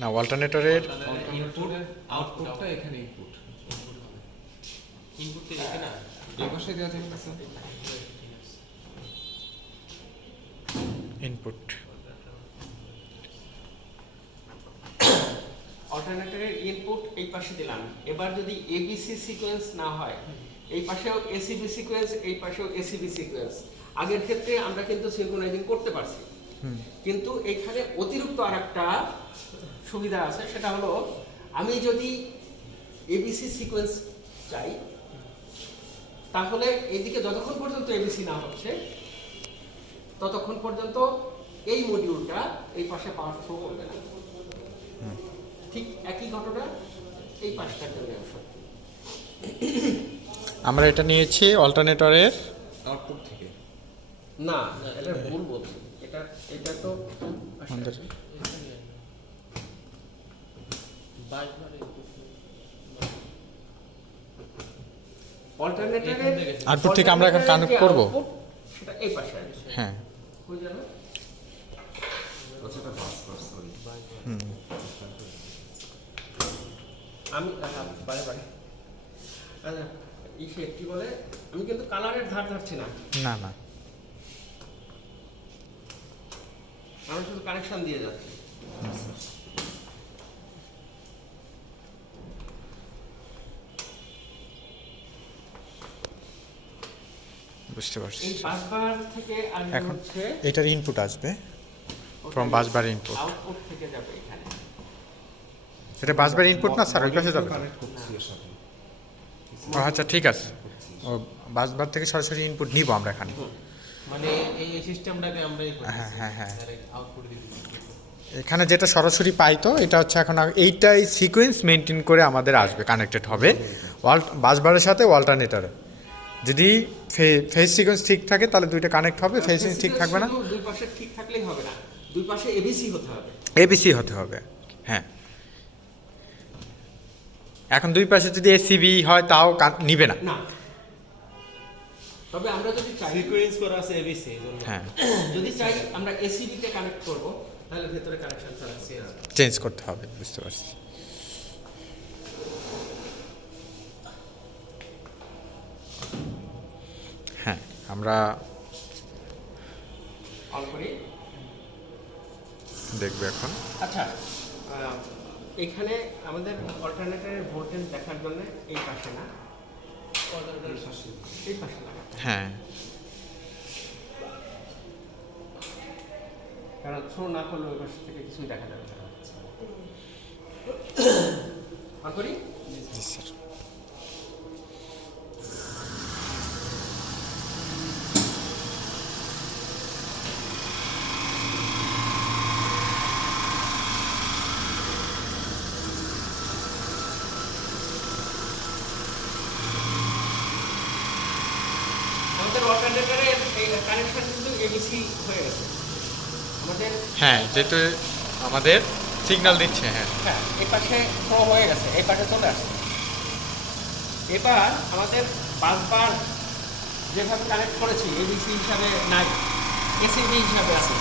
না অল্টারনেটরের ইনপুট আউটপুটটা এখানে ইনপুট ইনপুটকে রেখে না এই পাশে দেওয়া যাবে না স্যার ইনপুট অল্টারনেটরের ইনপুট এই পাশে দিলাম। এবার যদি এবিসি সিকোয়েন্স না হয়, এই পাশেও এসিবি সিকোয়েন্স, এই পাশেও এসিবি সিকোয়েন্স। আগের ক্ষেত্রে আমরা কিন্তু সিনক্রোনাইজিং করতে পারছি, কিন্তু এখানে অতিরিক্ত আরেকটা সুবিধা আছে, সেটা হলো আমি যদি এবিসি সিকোয়েন্স চাই, তাহলে এদিকে যতক্ষণ পর্যন্ত এবিসি না হচ্ছে ততক্ষণ পর্যন্ত এই মডিউলটা এই পাশে পাওয়ার থ্রো করবে না। ঠিক একই ঘটনা এই পাশটার জন্য সত্যি। আমরা এটা নিয়েছি অল্টারনেটরের আউটপুট থেকে না, এটা ভুল বলছি। এটা তো আমাদের অল্টারনেটরের আউটপুট থেকে আমরা এখন কানেক্ট করব। সেটা এই পাশে আছে। হ্যাঁ কই যাবে? ওটা পাস কর সরি আমি বারে বারে আচ্ছা ইসে কি বলে, আমি কিন্তু কালারের ধার ধারছি না, না না আমি শুধু কানেকশন দিয়ে যাচ্ছি। বুঝতে পারছি। এই বাসবার থেকে আসবে এখন হচ্ছে এটার ইনপুট আসবে ফ্রম বাসবার ইনপুট। আউটপুট থেকে যাবে এখানে। এটা বাসবার ইনপুট না স্যার, ওই পাশে যাবে। কানেক্ট করছি এর সাথে ও আচ্ছা ঠিক আছে, ও বাসবার থেকে সরাসরি ইনপুট নিব আমরা এখানে। মানে এই সিস্টেমটাকে আমরা হ্যাঁ হ্যাঁ হ্যাঁ, আউটপুট দিতে এখানে যেটা সরাসরি পাই তো এটা হচ্ছে এখন এইটাই সিকোয়েন্স মেনটেন করে আমাদের আসবে, কানেক্টেড হবে বাসবারের সাথে অল্টারনেটরে। যদি ফেজ সিকোয়েন্স ঠিক থাকে তাহলে দুইটা কানেক্ট হবে, ফেজ সিকোয়েন্স ঠিক থাকবে না, দুই পাশে ঠিক থাকলেই হবে না, দুই পাশে এবিসি হতে হবে। এবিসি হতে হবে। হ্যাঁ এখন দুই পাশে যদি এসিবি হয় তাও নিবে না। না, তবে আমরা যদি চাই সিকোয়েন্স করা আছে এবিসি এজন্য হ্যাঁ যদি চাই আমরা এসিবি তে কানেক্ট করব, তাহলে ভেতরে কানেকশন চালাচ্ছি। চেঞ্জ করতে হবে, বুঝতে পারছি। হ্যাঁ আমরা অন করি। দেখবো এখন। আচ্ছা, এখানে আমাদের অল্টারনেটরের ভোল্টেজ দেখার জন্য এই পাশে না, এই পাশে না, হ্যাঁ কারণ থ্রো না করলে ওই পাশ থেকে কিছুই দেখা যাবে না। অন করি। জি স্যার। আমাদের অল্টারনেটরের এই কানেকশন কিন্তু এবিসি হয়ে গেছে আমাদের। হ্যাঁ যেহেতু আমাদের সিগন্যাল দিচ্ছে। হ্যাঁ হ্যাঁ, এই পাশে থ্রো হয়ে গেছে, এই পাশে চলে আসছে। এবার আমাদের বাসবার যেভাবে কানেক্ট করেছি এবিসি হিসাবে নাই, এসিবি হিসাবে আছে।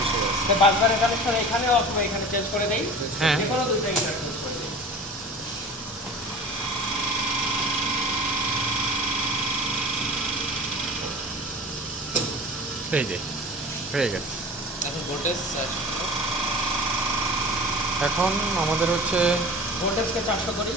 তো বাসবারের কানেকশন এখানেও অথবা এখানে চেঞ্জ করে দেই, হ্যাঁ। যে কোনো দুইটা ইন্টারচেঞ্জ করে দেই। এই যে হয়ে গেছে। এখন ভোল্টেজ এখন আমাদের হচ্ছে ভোল্টেজকে 400 করি।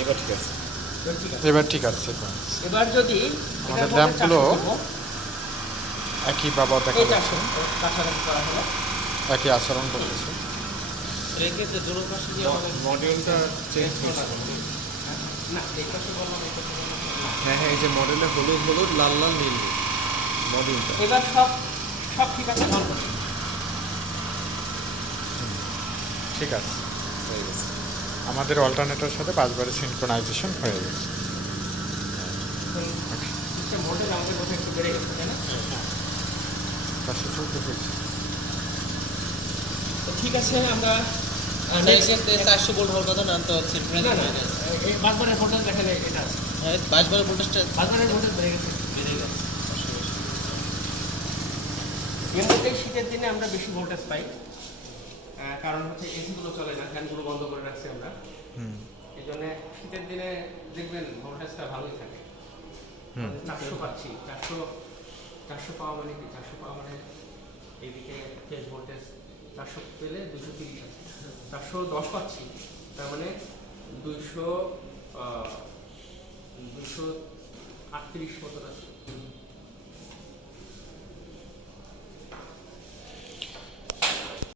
এবার ঠিক আছে এবার ঠিক আছে। এবার যদি আমাদের এটার মধ্যে ল্যাম্পগুলো 400 করবো, একই বাবা দেখা এই যাচ্ছে, 400 কাছাকাছি করা হলো। একই আচরণ করতেছে। রেখে যে দুটো পাশে যে আমাদের মডেলটা চেঞ্জ হয়েছে না, এই পাশে বললাম, এই পাশে বললাম না। হ্যাঁ হ্যাঁ এই যে মডেলে হলুদ হলুদ লাল লাল নীল মডিউলটা এবার সব ঠিক আছে, অন করছি। ঠিক আছে, হয়ে গেছে আমাদের অল্টারনেটরের সাথে বাসবারের সিনক্রোনাইজেশন হয়ে গেছে। সিস্টেম ভোল্টেজ আমাদের বোধহয় একটু বেড়ে গেছে, তাই না? তো 414 তো ঠিক আছে আমরা এক্ষেত্রে 400 ভোল্ট হওয়ার কথা না তো সিম্পল না, না, হয়ে গেছে। এই বাসবারের ভোল্টেজ দেখেন এটা আছে হ্যাঁ 22 বার ভোল্টেজটা বাসবারের ভোল্টেজ বেড়ে গেছে বেড়ে গেছে। এমনিতেই শীতের দিনে আমরা বেশি ভোল্টেজ পাই কারণ হচ্ছে এসিগুলো চলে না ফ্যানগুলো বন্ধ করে রাখছি আমরা এই জন্য শীতের দিনে দেখবেন ভোল্টেজটা ভালোই থাকে 400 পাচ্ছি 400 পাওয়া মানে কি 400 পাওয়া মানে এইদিকে ফেজ ভোল্টেজ 400 পেলে 230 আছে 410 পাচ্ছি তার মানে 238 মতো আছে